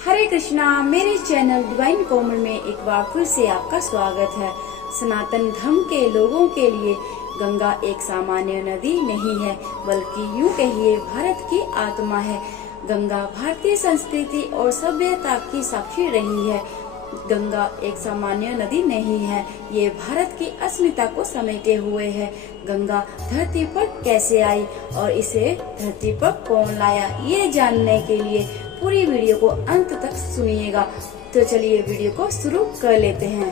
हरे कृष्णा। मेरे channel divine कोमल में एक बार फिर से आपका स्वागत है। सनातन धर्म के लोगों के लिए गंगा एक सामान्य नदी नहीं है, बल्कि यूं कहिए भारत की आत्मा है। गंगा भारतीय संस्कृति और सभ्यता की साक्षी रही है। गंगा एक सामान्य नदी नहीं है, ये भारत की अस्मिता को समेटे हुए है। गंगा धरती पर कैसे आई और इसे धरती पर कौन लाया, ये जानने के लिए पूरी वीडियो को अंत तक सुनिएगा। तो चलिए वीडियो को शुरू कर लेते हैं।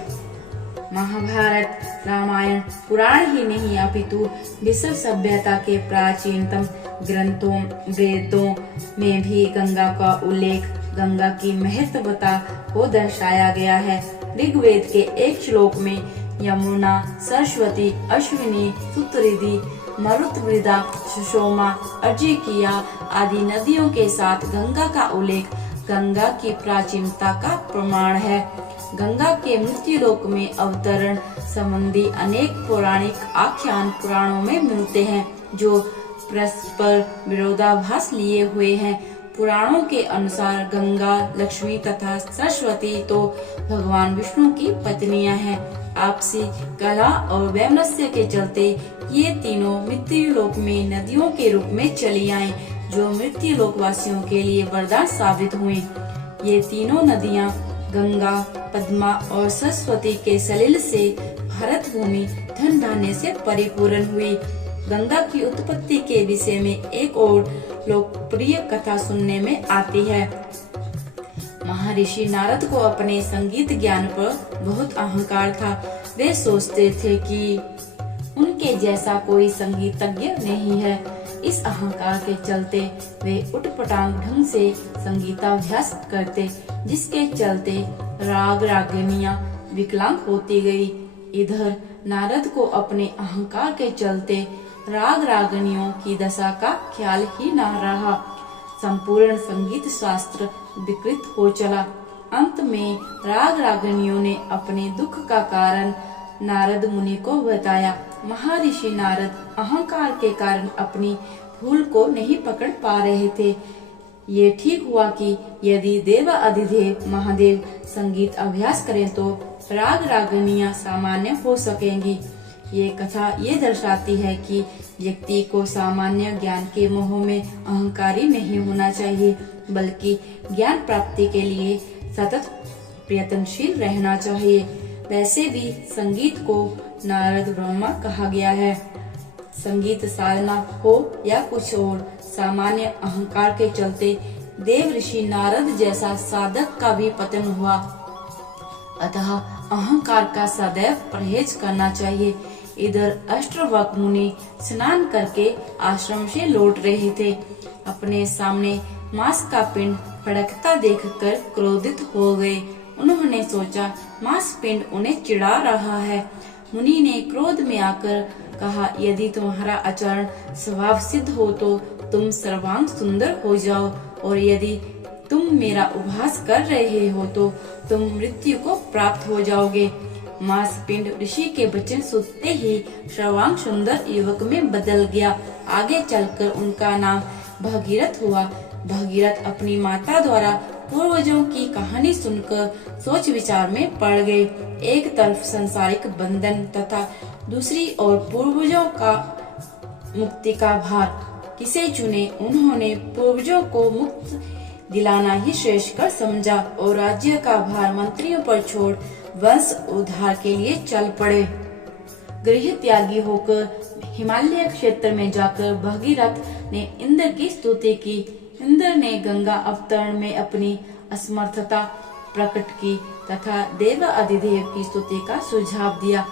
महाभारत, रामायण, पुराण ही नहीं अपितु विश्व सभ्यता के प्राचीनतम ग्रंथों वेदों में भी गंगा का उल्लेख, गंगा की महत्वता को दर्शाया गया है। ऋग्वेद के एक श्लोक में यमुना, सरस्वती, अश्विनी, सुतरिधि, मरुतवृदा, सुषमा, अर्जिकिया आदि नदियों के साथ गंगा का उल्लेख गंगा की प्राचीनता का प्रमाण है। गंगा के मृत्युलोक में अवतरण संबंधी अनेक पौराणिक आख्यान पुराणों में मिलते हैं, जो परस्पर विरोधाभास लिए हुए हैं। पुराणों के अनुसार गंगा, लक्ष्मी तथा सरस्वती तो भगवान विष्णु की पत्नियां हैं। आपसी कलह और वैमनस्य के चलते ये तीनों मृत्युलोक में नदियों के रूप में चली आईं, जो मृत्युलोक वासियों के लिए वरदान साबित हुई। ये तीनों नदियां गंगा, पद्मा और सरस्वती के सलिल से भारत भूमि धन धान्य से परिपूर्ण हुई। गंगा की उत्पत्ति के विषय में एक और लोकप्रिय कथा सुनने में आती है। महर्षि नारद को अपने संगीत ज्ञान पर बहुत अहंकार था। वे सोचते थे कि उनके जैसा कोई संगीतज्ञ नहीं है। इस अहंकार के चलते वे उटपटांग ढंग से संगीताभ्यास करते, जिसके चलते राग रागिनियां विकलांग होती गई। इधर नारद को अपने अहंकार के चलते राग रागिनियों की दशा का ख्याल ही न रहा। संपूर्ण संगीत शास्त्र विकृत हो चला। अंत में राग रागिनियों ने अपने दुख का कारण नारद मुनि को बताया। महर्षि नारद अहंकार के कारण अपनी भूल को नहीं पकड़ पा रहे थे। ये ठीक हुआ कि यदि देव अधिदेव महादेव संगीत अभ्यास करें तो राग रागिनियां सामान्य हो सकेंगी। ये कथा ये दर्शाती है कि व्यक्ति को सामान्य ज्ञान के मोह में अहंकारी नहीं होना चाहिए, बल्कि ज्ञान प्राप्ति के लिए सतत प्रयत्नशील रहना चाहिए। वैसे भी संगीत को नारद ब्रह्मा कहा गया है। संगीत साधना हो या कुछ और, सामान्य अहंकार के चलते देव ऋषि नारद जैसा साधक का भी पतन हुआ। अतः अहंकार का सदैव परहेज करना चाहिए। इधर अष्टवक्र मुनि स्नान करके आश्रम से लौट रहे थे। अपने सामने मांस का पिंड फड़कता देखकर क्रोधित हो गए। उन्होंने सोचा मांस पिंड उन्हें चिढ़ा रहा है। मुनि ने क्रोध में आकर कहा, यदि तुम्हारा आचरण स्वभाव सिद्ध हो तो तुम सर्वांग सुंदर हो जाओ, और यदि तुम मेरा उपहास कर रहे हो तो तुम मृत्यु को प्राप्त हो जाओगे। मांसपिंड ऋषि के वचन सुनते ही सर्वांग सुंदर युवक में बदल गया। आगे चलकर उनका नाम भगीरथ हुआ। भगीरथ अपनी माता द्वारा पूर्वजों की कहानी सुनकर सोच विचार में पड़ गए। एक तरफ संसारिक बंधन तथा दूसरी ओर पूर्वजों का मुक्ति का भार, किसे चुने? उन्होंने पूर्वजों को मुक्त दिलाना ही श्रेष्ठ कर समझा और राज्य का भार मंत्रियों पर छोड़ वंश उद्धार के लिए चल पड़े। गृह त्यागी होकर हिमालय क्षेत्र में जाकर भगीरथ ने इंद्र की स्तुति की। इंद्र ने गंगा अवतरण में अपनी असमर्थता प्रकट की तथा देव अधिदेव की स्तुति का सुझाव दिया।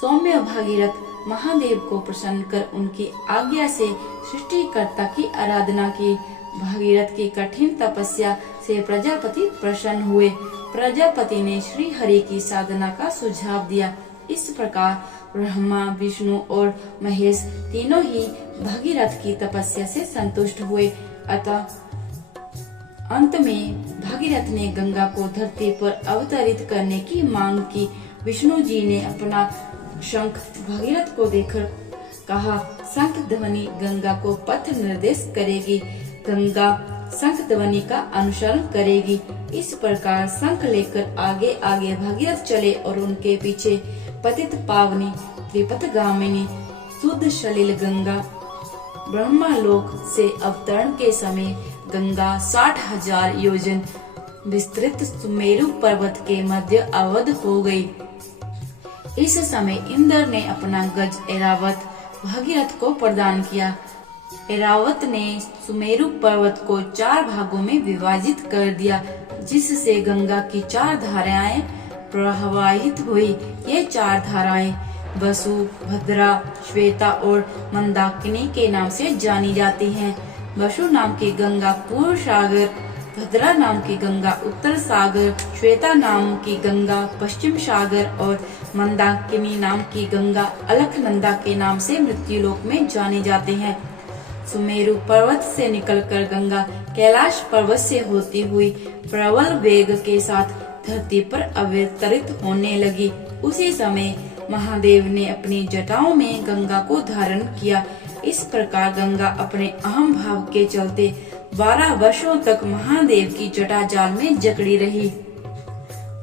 सौम्य भगीरथ महादेव को प्रसन्न कर उनकी आज्ञा से सृष्टिकर्ता की आराधना की। भगीरथ की कठिन तपस्या से प्रजापति प्रसन्न हुए। प्रजापति ने श्री हरि की साधना का सुझाव दिया। इस प्रकार ब्रह्मा, विष्णु और महेश तीनों ही भगीरथ की तपस्या से संतुष्ट हुए। अतः अंत में भगीरथ ने गंगा को धरती पर अवतरित करने की मांग की। विष्णु जी ने अपना शंख भगीरथ को देकर कहा, शंख ध्वनि गंगा को पथ निर्देश करेगी। गंगा शंख ध्वनि का अनुसरण करेगी। इस प्रकार शंख लेकर आगे आगे भागीरथ चले और उनके पीछे पतित पावनी त्रिपथगामिनी शुद्ध सलिल गंगा ब्रह्मलोक से अवतरण के समय गंगा 60,000 योजन विस्तृत सुमेरु पर्वत के मध्य अवध हो गई। इस समय इंद्र ने अपना गज ऐरावत भागीरथ को प्रदान किया। ऐरावत ने सुमेरु पर्वत को 4 भागों में विभाजित कर दिया, जिससे गंगा की 4 धाराएं प्रवाहित हुई। ये 4 धाराएं वसु, भद्रा, श्वेता और मंदाकिनी के नाम से जानी जाती हैं। वसु नाम की गंगा पूर्व सागर, भद्रा नाम की गंगा उत्तर सागर, श्वेता नाम की गंगा पश्चिम सागर और मंदाकिनी नाम की गंगा अलकनंदा के नाम से मृत्युलोक में जाने जाते हैं। सुमेरु पर्वत से निकलकर गंगा कैलाश पर्वत से होती हुई प्रबल वेग के साथ धरती पर अवतरित होने लगी। उसी समय महादेव ने अपनी जटाओं में गंगा को धारण किया। इस प्रकार गंगा अपने अहम भाव के चलते 12 वर्षों तक महादेव की जटा जाल में जकड़ी रही।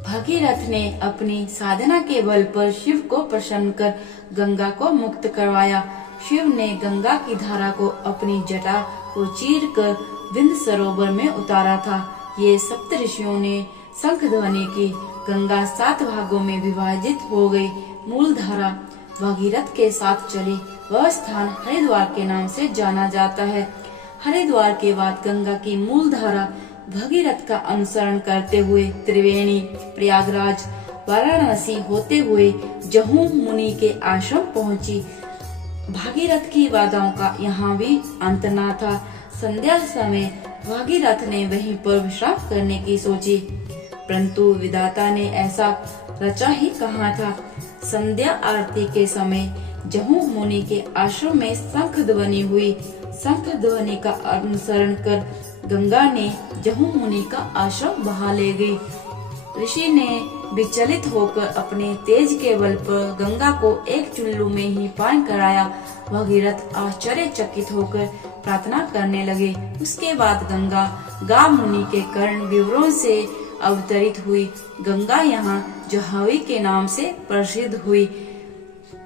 भागीरथ ने अपनी साधना के बल पर शिव को प्रसन्न कर गंगा को मुक्त करवाया। शिव ने गंगा की धारा को अपनी जटा को चीर कर विंध्य सरोवर में उतारा था। ये सप्त ऋषियों ने शंख ध्वनि की। गंगा 7 भागों में विभाजित हो गई। मूल धारा भागीरथ के साथ चली। वह स्थान हरिद्वार के नाम से जाना जाता है। हरिद्वार के बाद गंगा की मूल धारा भगीरथ का अनुसरण करते हुए त्रिवेणी, प्रयागराज, वाराणसी होते हुए जहू मुनि के आश्रम पहुंची। भागीरथ की बाधाओं का यहाँ भी अंत न था। संध्या समय भागीरथ ने वहीं पर विश्राम करने की सोची, परंतु विधाता ने ऐसा रचा ही कहा था। संध्या आरती के समय जहू मुनि के आश्रम में शंख ध्वनि हुई। शंख ध्वनि का अनुसरण कर गंगा ने जहू मुनि का आश्रम बहा ले गई। ऋषि ने विचलित होकर अपने तेज के बल पर गंगा को एक चुल्लू में ही पान कराया। भगीरथ आश्चर्यचकित होकर प्रार्थना करने लगे। उसके बाद गंगा गा मुनि के कर्ण विवरों से अवतरित हुई। गंगा यहाँ जहावी के नाम से प्रसिद्ध हुई।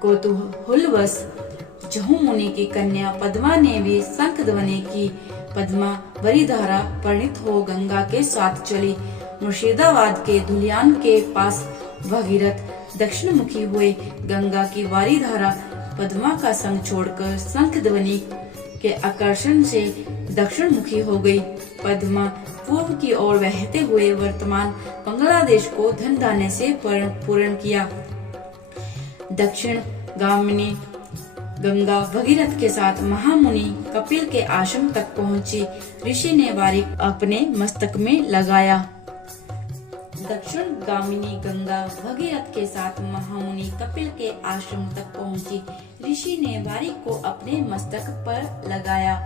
कौतूहलवश जहू मुनि की कन्या पद्मा ने भी शंख ध्वनि की। पद्मा वरीधारा परिणित हो गंगा के साथ चली। मुर्शिदाबाद के धुलियान के पास भगीरथ दक्षिण मुखी हुए। गंगा की वारीधारा पद्मा का संग छोड़कर शंख ध्वनि के आकर्षण से दक्षिण मुखी हो गई। पद्मा पूर्व की ओर बहते हुए वर्तमान बांग्लादेश को धन धान्य से पूर्ण किया। दक्षिण गामिनी गंगा भगीरथ के साथ महामुनि कपिल के आश्रम तक पहुंची। ऋषि ने वारी अपने मस्तक में लगाया। दक्षिण गामिनी गंगा भगीरथ के साथ महामुनि कपिल के आश्रम तक पहुंची। ऋषि ने वारी को अपने मस्तक पर लगाया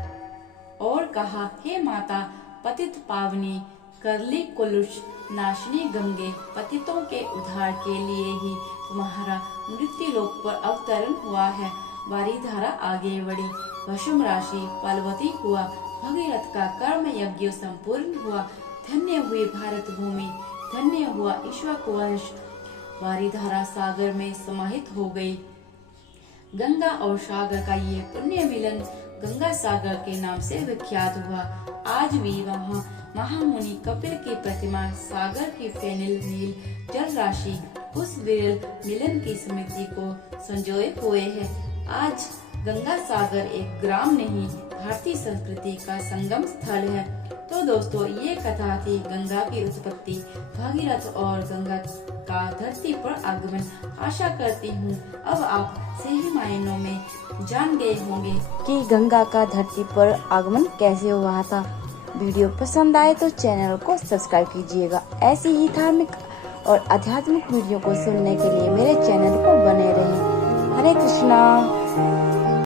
और कहा, हे माता पतित पावनी करली कुलुष नाशिनी गंगे, पतितों के उद्धार के लिए ही तुम्हारा मृत्यु लोक पर अवतरण हुआ है। वारी धारा आगे बढ़ी। वशुम राशि फलवती हुआ। भगीरथ का कर्म यज्ञ संपूर्ण हुआ। धन्य हुई भारत भूमि, धन्य हुआ ईश्वरवंश। वारी धारा सागर में समाहित हो गई। गंगा और सागर का ये पुण्य मिलन गंगा सागर के नाम से विख्यात हुआ। आज भी वहाँ महामुनि कपिल की प्रतिमा सागर की फेनिल नील जल राशि उस विरल मिलन की स्मृति को संजोए हुए है। आज गंगा सागर एक ग्राम नहीं, भारतीय संस्कृति का संगम स्थल है। तो दोस्तों, ये कथा थी गंगा की उत्पत्ति, भागीरथ और गंगा का धरती पर आगमन। आशा करती हूँ अब आप सही मायनों में जान गए होंगे कि गंगा का धरती पर आगमन कैसे हुआ था। वीडियो पसंद आए तो चैनल को सब्सक्राइब कीजिएगा। ऐसी ही धार्मिक और आध्यात्मिक वीडियो को सुनने के लिए मेरे चैनल को बने रहें। हरे कृष्णा।